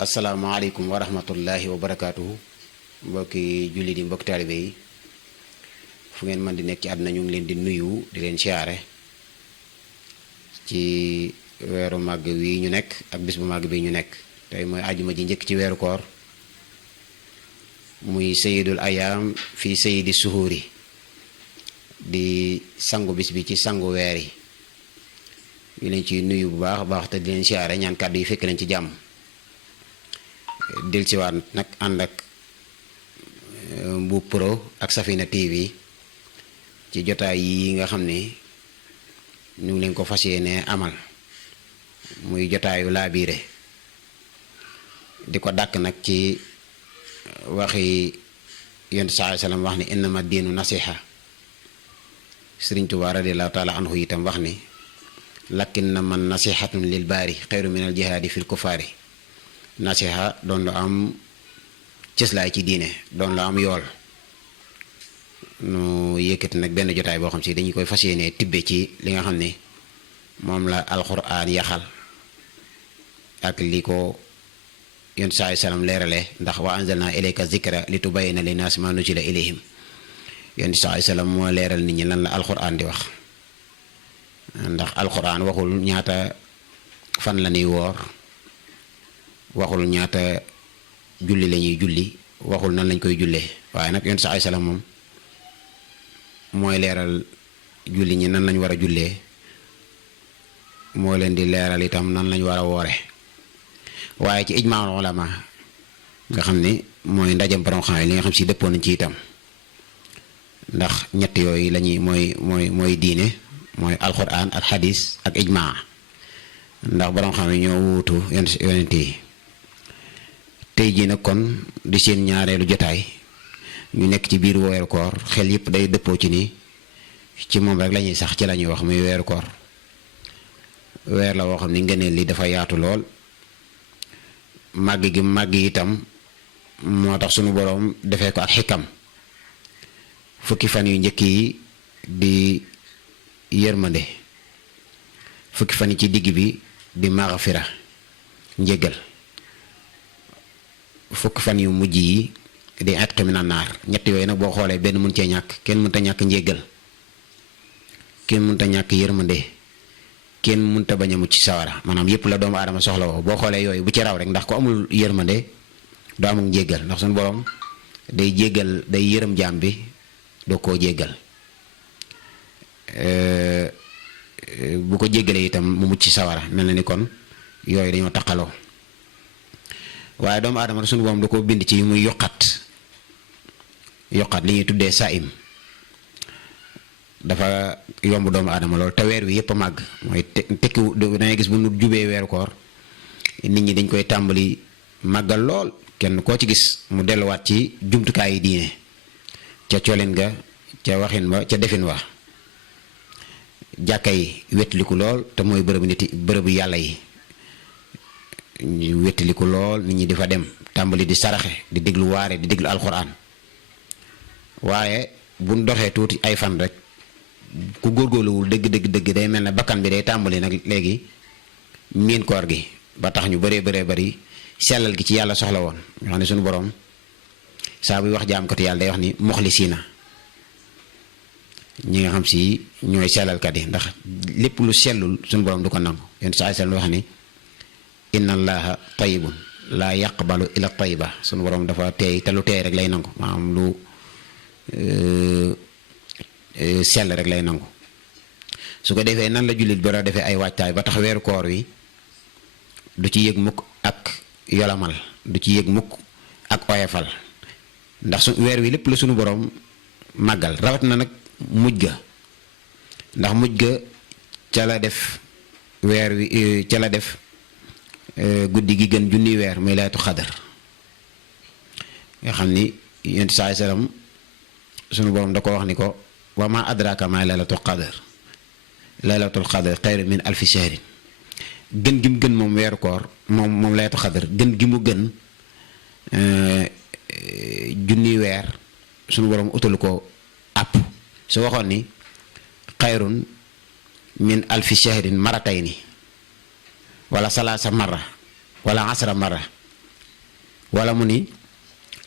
asalaamaaleykum wa rahmatullahi wa barakaatuhu mbokki jullit yi mbokki taalibe yi fu ngeen mën di nekk ci àdduna ñu ngi leen di nuyu di leen siyaare ci weeru màgg wi ñu nekk ak bis bu màgg bi ñu nekk tey mooy àjjuma ji njëkk ci weeru koor muy sayidul ayaam fii sayidi suhuuri di sangu bis bi ci sangu weer yi ñu leen ci nuyu bu baax a baax te di leen siyaare ñaan kàddu yi fekk leen ci jàmm del siwaat nag ànd ak Mbuub Pro ak Safina TV ci jotaay yi nga xam ne ñu ngi leen ko fas yéene amal muy jotaayu laabiire di ko dàkk nag ci waxi yonent saa sallam wax ni innama diinu nasiha Sëriñ Tuubaa radiyallaahu taala anhu itam wax ni lakin na man nasihatun lil baari xayru min al jihaadi fil kufaari nasiha doon lu am cëslaay ci diine doon lu am yool nu yëkkati nag benn jotaay boo xam si dañu koy fas yéene tibbe ci li nga xam ne moom la alxuraan yaxal ak li ko yonent saa sallam leerale ndax wa anzalna ilayka zikra li tubayyina linnaasi ma nuzila ilayhim yonent saa sallam moo leeral nit ñi lan la alxuraan di wax ndax alxuraan waxul ñaata fan la ñuy woor waxul ñaata julli la ñuy julli waxul nan lañ koy jullee waaye nag yonent saa sallam moom mooy leeral julli ñi nan lañ war a jullee moo leen di leeral itam nan lañ war a woore waaye ci ijmaa ulama nga xam ni mooy ndajam borom xam li nga xam si dëppoo nañ ci itam ndax ñett yooyu lañuy mooy diine mooy alquran ak hadis ak ijmaa ndax borom xam ñoo wuutu yonent yi tey jii nag kon di seen ñaareelu jotaay ñu nekk ci biir weeru koor xel yëpp day dëppoo ci ni ci moom rek lañuy sax ci la ñuy wax muy weeru koor weer la woo xam ni ngëneel li dafa yaatu lool màgg gi màgg itam moo tax sunu boroom defee ko ak xikam fukki fan yu njëkk yi di yërmande fukki fan yi ci digg bi di maxafira njëggal fukki fan yu mujj yi di atq mina naar ñett yooyu nag boo xoolee benn mun cee ñàkk kenn mënta ñàkk njëggal kenn mënta ñàkk yërmande kenn mënta bañ a mucc ci sawara maanaam yépp la doomu aadama soxla woo boo xoolee yooyu bu ci raw rek ndax ko amul yërmande doo amul njéggal ndax suñu borom day jéggal day yërëm jaam bi doo koo jéggal bu ko jéggalee itam mu mucc ci sawara mel na ni kon yooyu dañoo taqaloo waaye doomu aadama suñu borom da ko bind ci muy yokkat li ñuy tuddee saim dafa yomb doomu aadama loolu te weer wi yëpp a màgg mooy tekki dangay gis bu nu jubee weeru koor nit ñi dañ koy tàmbali màggal lool kenn koo ci gis mu delluwaat ci jumtukaay yi diine ca colin ga ca waxin ba ca defin wa jàkka yi wettaliku lool te mooy bërëbu yàlla yi ñu wettaliku lool nit ñi di fa dem tàmbali di saraxe di déglu waare di déglu alxuraan waaye buñ doxee tuuti ay fan rek ku góorgóorluwul dëgg day mel ne bakkan bi day tàmbali nag léegi miin koor gi ba tax ñu bari sellal gi ci yàlla soxla woon nga xam ne suñu borom saa buy wax jaamkatu yàlla day wax ni moxlisiina ñi nga xam si ñooy sellalkat yi ndax lépp lu sellul suñu borom du ko nangu yéen saa sell wax ni inna allaha tayyibun laa yaqbalu illa tayyiba suñu borom dafa teey te lu teey rek lay nangu maanaam lu sell rek lay nangu su ko defee nan la jullit bara defee ay waajtaay ba tax weeru koor wi du ci yëg mukk ak yolamal du ci yëg mukk ak oyefal ndax su weer wi lépp la sunu borom màggal rawat na nag mujj ga ndax mujj ga ca la def weer wi ca la def guddi gi gën junni weer muy laytu xadar nga xam ni yonent saa sallam sunu borom da ko wax ni ko wa ma adraka ma laylatul qadr xayru min alfi shahrin gën gi mu gën moom weeru koor moom laytu xadar gën gi mu gën junni weer sunu borom utalu ko àpp su waxoon ni xayrun min alfi shahrin maratayni wala salaasa marra wala asra marra wala mu ni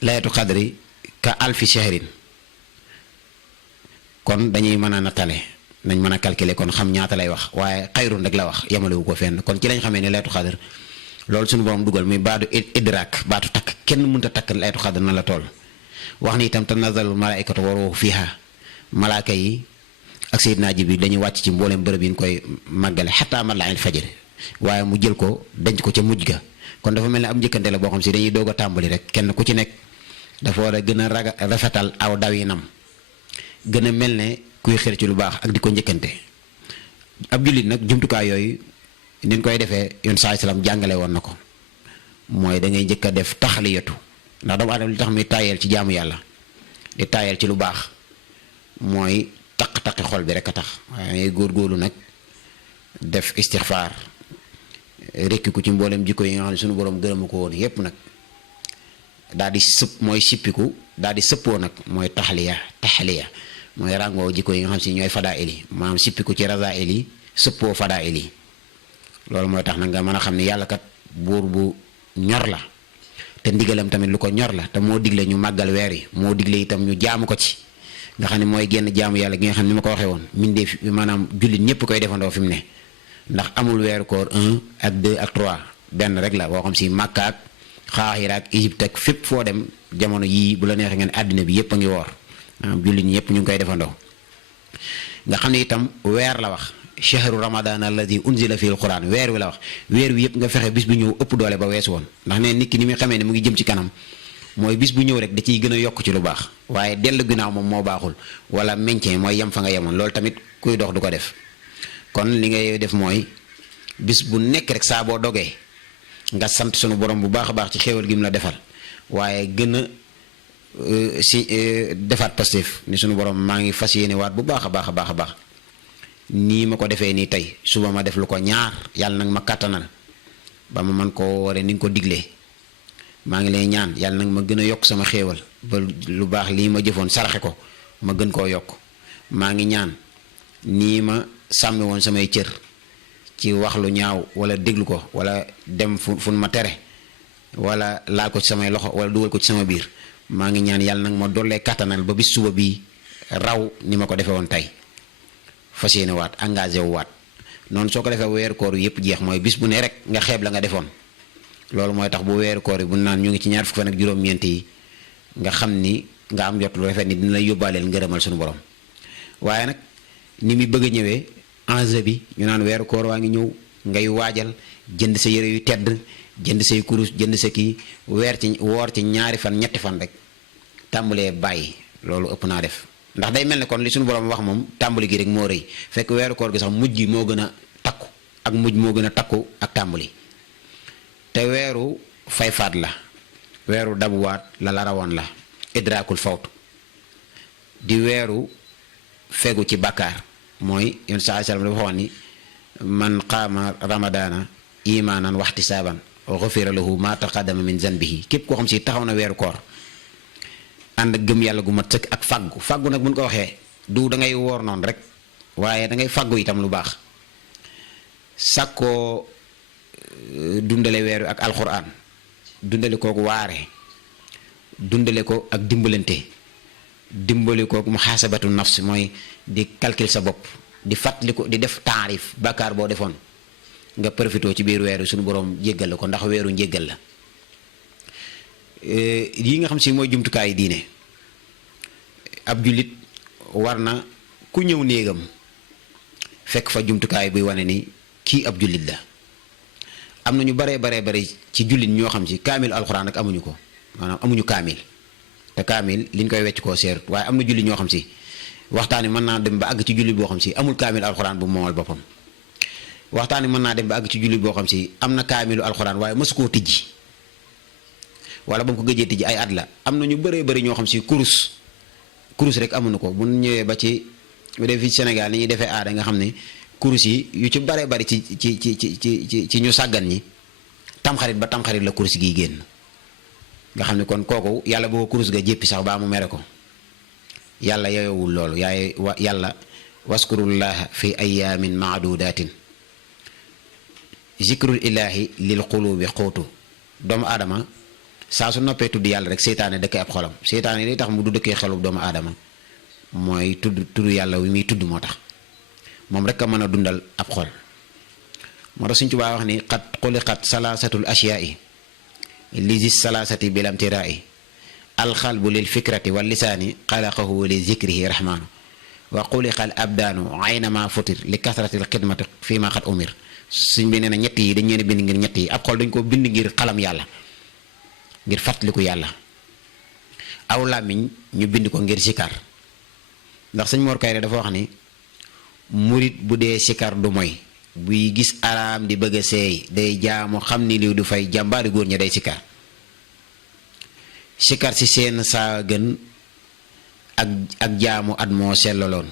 laylatul xadri ka alfi shahrin kon dañuy mën a nattale nañ mën a calculer kon xam ñaata lay wax waaye xayrun rek la wax yemalewu ko fenn kon ci lañ xamee ne laylatul xadr loolu suñu borom dugal muy baatu idraak baatu takk kenn mënut a takk laylatul xadr na la toll. wax ni itam tanazzalul malaikatu wa ruuhu fiha malaaka yi ak Seydina Jibril dañuy wàcc ci mboolem bërëb yi ñu koy màggale xataa matla'il fajr waaye mu jël ko denc ko ca mujj ga kon dafa mel ne am njëkkante la boo xam si dañuy doog a tàmbali rek kenn ku ci nekk dafa war a gën a rafetal aw dawinam gën a mel ne kuy xër ci lu baax ak di ko njëkkante. ab jullit nag jumtukaay yooyu ni ñu koy defee yoon saa salaam jàngale woon na ko mooy da ngay njëkk a def taxaliyatu ndax doomu aadama li tax muy taayal ci jaamu yàlla di taayal ci lu baax mooy taq-taqi xol bi rek a tax waaye ngay góorgóorlu nag def istixfaar rekki ko ci mboolem jikko yi nga xam ne suñu borom gërëmu ko woon yépp nag daal di sëpp mooy sippiku daal di sëppoo nag mooy taxliya mooy ràngoo jikko yi nga xam si ñooy fadaa'il yi maanaam sippiku ci razaa'il yi sëppoo fadaa'il yi loolu mooy tax nag nga mën a xam ne yàlla kat buur bu ñor la te ndigalam tamit lu ko ñor la te moo digle ñu màggal weer yi moo digle itam ñu jaamu ko ci nga xam ne mooy génn jaamu yàlla gi nga xam ne ni ma ko waxee woon mindeef maanaam jullit ñëpp koy defandoo fi mu ne ndax amul weeru koor 1 ak 2 ak 3 benn rek la boo xam si Makka ak Xaaxira ak Égypte ak fépp foo dem jamono yii bu la neexee ngeen àddina bi yëpp a ngi woor jullit ñi yëpp ñu ngi koy defandoo nga xam ne itam weer la wax chahru ramadan alladi unzila fi alquran weer wi la wax weer wi yëpp nga fexe bis bu ñëw ëpp doole ba weesu woon ndax ne nit ki ni muy xamee ne mu ngi jëm ci kanam mooy bis bu ñëw rek da ciy gën a yokk ci lu baax waaye dellu ginnaaw moom moo baaxul wala maintien mooy yem fa nga yemoon loolu tamit kuy dox du ko def kon li ngay def mooy bis bu nekk rek saa boo dogee nga sant sunu borom bu baax a baax ci xéewal gi mu la defal waaye gën a defaat positif ni sunu borom maa ngi fas yéene waat bu baax a baax a baax a baax nii ma ko defee nii tey suba ma def lu ko ñaar yàlla nag ma kàttanal ba ma mën koo waree ni nga ko diglee maa ngi lay ñaan yàlla nag ma gën a yokk sama xéewal ba lu baax lii ma jëfoon saraxe ko ma gën koo yokk maa ngi ñaan nii ma sàmmi woon samay cër ci wax lu ñaaw wala déglu ko wala dem fu ma tere wala laal ko ci samay loxo wala dugal ko ci sama biir maa ngi ñaan yàlla nag ma dollee kàttanal ba bis suba bii raw ni ma ko defee woon tey fas yéene waat engagé wu waat noonu soo ko defee weeru koor yëpp jeex mooy bis bu ne rek nga xeeb la nga defoon loolu mooy tax bu weeru koor yi bu naan ñu ngi ci ñaar fukki fan ak juróom-ñeent yi nga xam ni nga am jot lu rafet ni dina la yóbbaaleel ngërëmal suñu borom waaye nag ni muy bëgg a ñëwee enjeu bi ñu naan weeru koor waa ngi ñëw ngay waajal jënd sa yére yu tedd jënd say kurus jënd sa kii woor ci ñaari fan ñetti fan rek tàmbalee bàyyi loolu ëpp naa def ndax day mel ne kon li suñu borom wax moom tàmbali gi rek moo rëy fekk weeru koor gi sax mujj gi moo gën a takku ak mujj moo gën a takku ak tàmbali te weeru fayfaat la weeru dabuwaat la rawoon la idraakul fawtu di weeru fegu ci bàkkaar mooy yoon saa sallam dafa waxoon ni man qaama ramadaana imaanan waxtisaaban xufira lahu ma taqaddama min zanbihi képp koo xam si taxaw na weeru koor ànd ak gëm yàlla gu mat sëkk ak fàggu nag buñ ko waxee du da ngay woor noonu rek waaye da ngay fàggu itam lu baax sàkkoo dundale weeru ak alxuraan dundale kooku waare dundale ko ak dimbali ko muhaasabatu nafs mooy di calcul sa bopp di fàttali ko di def taarif bàkkaar boo defoon nga profité ci biir weeru suñu borom jéggal la ko ndax weeru njéggal la yi nga xam si mooy jumtukaay diine ab jullit war na ku ñëw néegam fekk fa jumtukaay buy wane ni kii ab jullit la am na ñu baree ci jullit ñoo xam si kaamil alxuraan ak amuñu ko maanaam amuñu kaamil te kaamil liñ koy wecc koo seerut waaye am na jullit ñoo xam si waxtaan wi mën naa dem ba àgg ci jullit boo xam si amul kaamil alxuraan bu moomal boppam waxtaan wi mën naa dem ba àgg ci jullit boo xam si am na kaamilu alxuraan waaye mësu koo tijji wala ba mu ko gëjee tijji ay at la am na ñu bëree ñoo xam si kurus rek amuñu ko bu ñëwee ba ci bu dee fii Sénégal ni ñuy defee aada nga xam ne kurus yi yu ci bari ci ñu sàggan ñi tamxarit ba tamxarit la kurus gi génn nga xam ne kon kooku yàlla boo kurus ga jéppi sax baa mu mere ko yàlla yeyowul loolu yàlla waskurullaha fi ayaamin maadudatin zikrul ilahi lil qulubi xóotu doomu aadama saa su noppee tudd yàlla rek seytaane dëkkee ab xolam seytaane li tax mu du dëkkee xelub doomu aadama mooy tudd yàlla wi muy tudd moo tax moom rek a mën a dundal ab xol. moo tax Sëñ Tuubaa wax ni xat xuliqat salaasatul ashyaa'i li zis salaasati bilamtiraa'i alxalbu lil fikrati wal lisaani xalaqahu li zikrihi rahmaanu wa xuliqal abdaanu aynama futir li kasratil xidmati fii ma xat umir. suñ bi nee na ñett yi dañ leen bind ngir ñett yi ab xol dañ ko bind ngir xalam yàlla ngir fàttaliku yàlla aw làmmiñ ñu bind ko ngir sikar ndax sëñ Mor Kayre dafa wax ni murit bu dee sikar du moy buy gis araam di bëgg a seey day jaamu xam ni liw du fay jàmbaari góor ña day sikar sikar si seen saa gën ak jaamu at moo sellaloon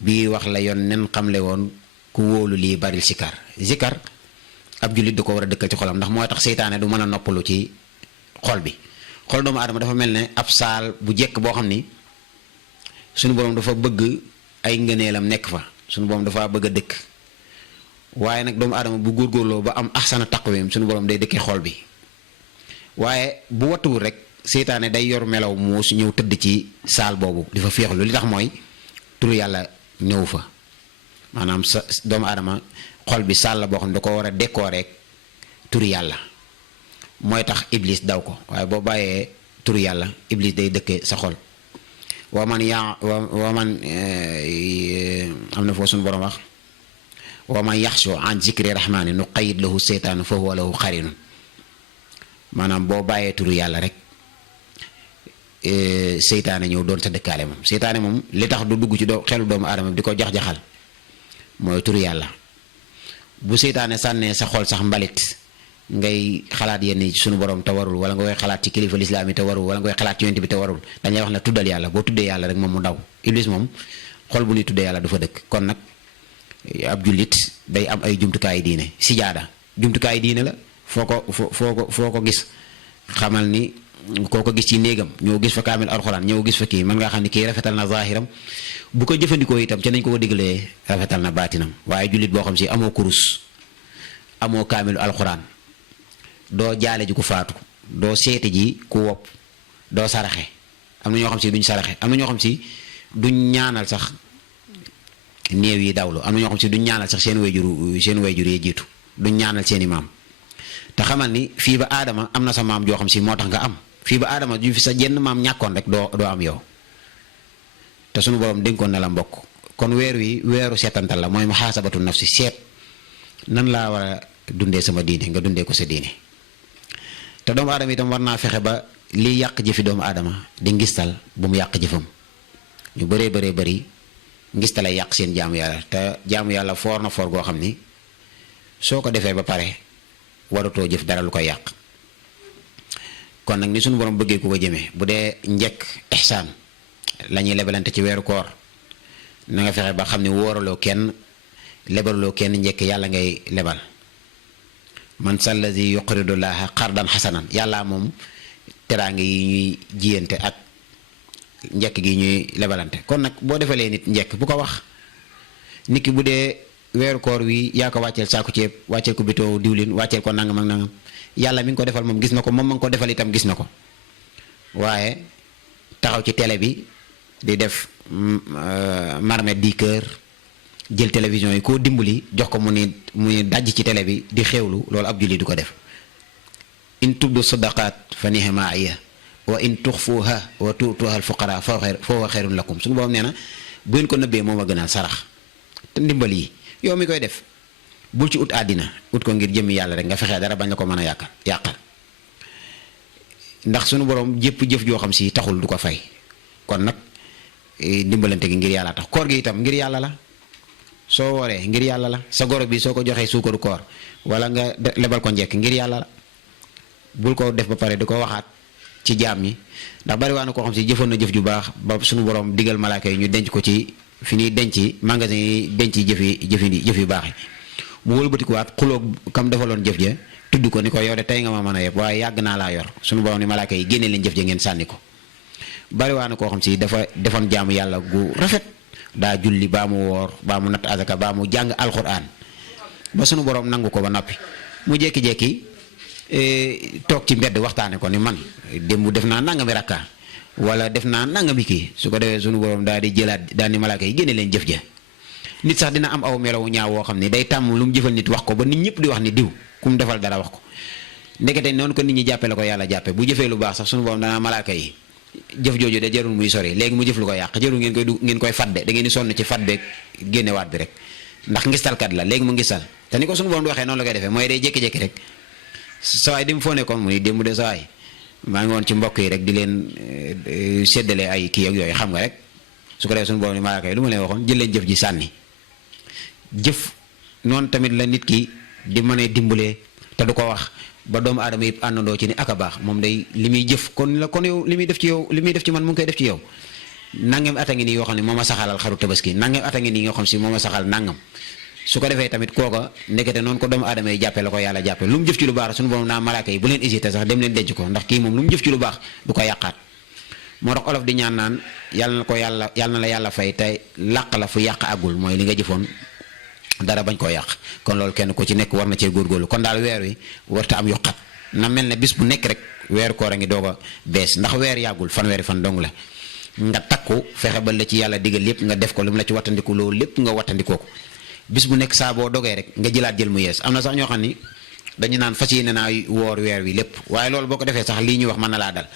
bii wax la yoon nen xamle woon ku wóolu lii baril sikar zikar ab jullit da ko war a dëkkal ci xolam ndax mooy tax seytaane du mën a noppalu ci xol bi. xol doomu aadama dafa mel ne ab saal bu jekk boo xam ni suñu borom dafa bëgg ay ngëneelam nekk fa suñu borom dafa bëgg a dëkk waaye nag doomu aadama bu góorgóorloo ba am ahsana taqwim suñu borom day dëkkee xol bi waaye bu wattuwul rek seytaane day yor melaw moo su ñëw tëdd ci saal boobu di fa féexlu li tax mooy turu yàlla ñëw fa maanaam sa doomu aadama xol bi saal la boo xam ne da ko war a décorer turu yàlla mooy tax iblis daw ko waaye boo bàyyee turu yàlla iblis day dëkkee sa xol waman am na foo suñu borom wax waman yaxshu an zikri rahmaani nu qayid lahu seytaanu fa huwa lahu xarinun maanaam boo bàyyee turu yàlla rek seytaane ñëw doon sa dëkkaale moom seytaane moom li tax du dugg ci xelu doomu aadama bi di ko jax-jaxal mooy turu yàlla bu seytaane sànnee sa xol sax mbalit ngay xalaat yenn ci sunu borom te warul wala nga koy xalaat ci kilifa lislaam yi te warul wala nga koy xalaat ci yonent bi te warul dañ lay wax ne tuddal yàlla boo tuddee yàlla rek moom mu daw iblis moom xol bu ñuy tuddee yàlla du fa dëkk. kon nag ab jullit day am ay jumtukaayu diine sijaada jumtukaayu diine la foo ko gis xamal ni koo ko gis ci néegam ñëw gis fa kaamil alxuraan ñëw gis fa kii mën ngaa xam ni kii rafetal na zahiram bu ko jëfandikoo itam ca nañ ko diggalee rafetal na baatinam waaye jullit boo xam si amoo kurus amoo kaamilu alxuraan doo jaale ji ku faatu doo seete ji ku wopp doo saraxe am na ñoo xam si duñ saraxe am na ñoo xam si duñ ñaanal sax néew yi dawlu am na ñoo xam si duñ ñaanal sax seen wayjur yi jiitu duñ ñaanal seen i maam te xamal ni fii ba aadama am na sa maam joo xam si moo tax nga am fii ba aadama ju fi sa jenn maam ñàkkoon rek doo am yow te sunu borom dénkoon na la mbokk kon weer wi weeru seetantal la mooy muhaasabatu nafsi seet nan laa war a dundee sama diine nga dundee ko sa diine te doomu aadama itam war naa fexe ba liy yàq jëfi doomu aadama di ngistal bu mu yàq jëfam ñu bëree bëri ngistal ay yàq seen jaamu yàlla te jaamu yàlla foor na foor goo xam ni soo ko defee ba pare waratoo jëf dara lu koy yàq kon nag ni sunu borom bëggee ku ko jëmee bu dee njëkk ihsaan la ñuy lebalante ci weeru koor na nga fexe ba xam ne wóoraloo kenn lebaluloo kenn njëkk yàlla ngay lebal man sallazi yuqridu llaaha qardan xasanan yàlla moom teraanga yi ñuy jiyante ak njëkk gi ñuy lebalante kon nag boo defalee nit njëkk bu ko wax nit ki bu dee weeru koor wi yaa ko wàcceel saako ceeb wàcceel ko bitoo diwlin wàcceel ko nangam ak nangam yàlla mi ngi ko defal moom gis na ko moom ma ngi ko defal itam gis na ko waaye taxaw ci télé bi di def marmite di kër jël télévision yi koo dimbali jox ko mu ni dajj ci télé bi di xewlu loolu ab julli du ko def in tubdu sadaqaat fa ni'ma hiya wa in tuxfuha wa tu'tuha al fuqara fa huwa xayrun lakum suñu boobu nee na bu ngeen ko nëbbee moom a gënal sarax te ndimbal yi yow mi koy def bul ci ut àddina ut ko ngir jëmmi yàlla rek nga fexee dara bañ la ko mën a yàqal ndax suñu borom jëpp jëf joo xam si taxul du ko fay kon nag ndimbalante gi ngir yàlla tax koor gi itam ngir yàlla la soo wooree ngir yàlla la sa goro bi soo ko joxee suukaru koor wala nga lebal ko njekk ngir yàlla la bul ko def ba pare di ko waxaat ci jaam ñi ndax bari waa na koo xam si jëfoon na jëf ju baax ba suñu borom digal malaaka yi ñu denc ko ci fi ñuy denc magasin yi denc jëf yu baax yi mu wëlbatikuwaat xulóog kam defaloon jëf ja tudd ko ni ko yow de tey nga ma mën a yeb waaye yàgg naa laa yor suñu borom ni malaaka yi génne leen jëf ja ngeen sànni ko bari waa na koo xam si dafa defoon jaamu yàlla gu rafet daa julli baa mu woor baa mu natt azaka baa mu jàng alxuraan ba sunu borom nangu ko ba noppi mu jékki-jékki toog ci mbedd waxtaane ko ni man démb def naa nangami rakka wala def naa nangami kii su ko defee sunu borom daal di jëlaat daal ni malaaka yi génne leen jëf ja. nit sax dina am aw melawu ñaaw woo xam ne day tàmm lu mu jëfal nit wax ko ba nit ñëpp di wax ni diw ku mu defal dara wax ko ndekete noonu ko nit ñi jàppe la ko yàlla jàppe bu jëfee lu baax sax sunu borom danaa malaaka yi jëf jooju de jarul muy sori léegi mu jëf lu ko yàq jarul ngeen koy fadde da ngeen di sonn ci fadbeeg génnewaat bi rek ndax ngistalkat la léegi mu ngistal te ni ko sunu borom di waxee noonu la koy defee mooy day jékki-jékki rek sawaay dem foo nekkoon mu ni démb de sawaay maa ngi woon ci mbokk yi rek di leen séddale ay kii ak yooyu xam nga rek su ko defee sunu borom ni malaaka yi lu ma leen waxoon jël leen jëf ji sànni jëf noonu tamit la nit ki di mën a dimbalee te du ko wax ba doomu aadama yëpp àndandoo ci ni ak a baax moom day li muy jëf kon yow li muy def ci yow li muy def ci man mu ngi koy def ci yow nangam at a ngi nii yoo xam ne moo ma saxalal xaru tabaski nangam at a ngi nii yoo xam si moo ma saxal nangam su ko defee tamit kooka ndekete noonu ko doomu aadama yi jàppee la ko yàlla jàppee lu mu jëf ci lu baax suñu borom naa malaaka yi bu leen hésité sax dem leen denc ko ndax kii moom lu mu jëf ci lu baax du ko yàqaat moo tax olof di ñaan naan yàlla na la yàlla fay tey làq la fu yàq àggul mooy li nga jëfoon dara bañ koo yàq kon loolu kenn ku ci nekk war na cee góorgóorlu kon daal weer wi warta am yokkat na mel ne bis bu nekk rek weeru koor a ngi doog a bees ndax weer yàggul fanweeri fan dong la nga takku fexe ba la ci yàlla digal lépp nga def ko lu mu la ci wattandiku loolu lépp nga wattandikoo ko bis bu nekk saa boo dogee rek nga jëlaat jël mu yees am na sax ñoo xam ni dañu naan fas yéene naa woor weer wi lépp waaye loolu boo ko defee sax lii ñuy wax mën na laa dal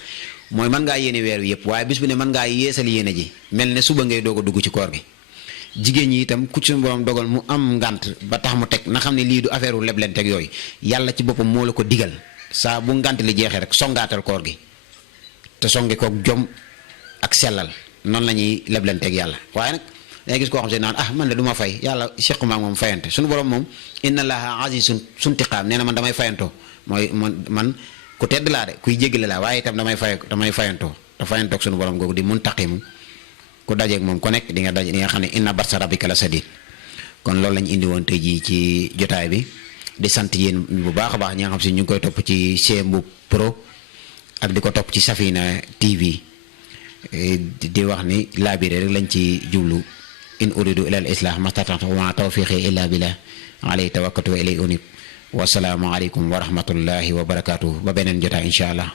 mooy mën ngaa yéene weer wi yëpp waaye bis bu ne mën ngaa yeesal yéene ji mel ne suba ngay doog a dugg ci koor gi jigéen ñi itam ku ci borom dogal mu am ngant ba tax mu teg na xam ne lii du affaire u leblenteeg yooyu yàlla ci boppam moo la ko digal saa bu ngant li jeexee rek songaatal koor gi te songe koog jom ak sellal noonu la ñuy leblenteeg yàlla waaye nag dangay gis koo xam se naan man de du ma fay yàlla sequma ak moom fayante suñu borom moom inna allaha azizun suntiqaam nee na man damay fayantoo mooy man ku tedd laa de kuy jéggale laa waaye itam damay fayantoo te fayantoog suñu borom googu di muntaqimu ku dajeeg moom ku nekk di nga xam ne inna batsa rabbika la sadid kon loolu lañ indi woon tey jii ci jotaay bi di sant yéen bu baax a baax ñi nga xam si ñu ngi koy topp ci Sembou Pro ak di ko topp ci Safina TV di wax ni laabire rek lañ ci jublu in uridu ila al islah mastata'tu wa ma tawfiqi illa billah alayhi tawakkaltu wa ilayhi unib wasalaamu aleykum wa rahmatullahi wa barakatuh ba beneen jotaay incha allah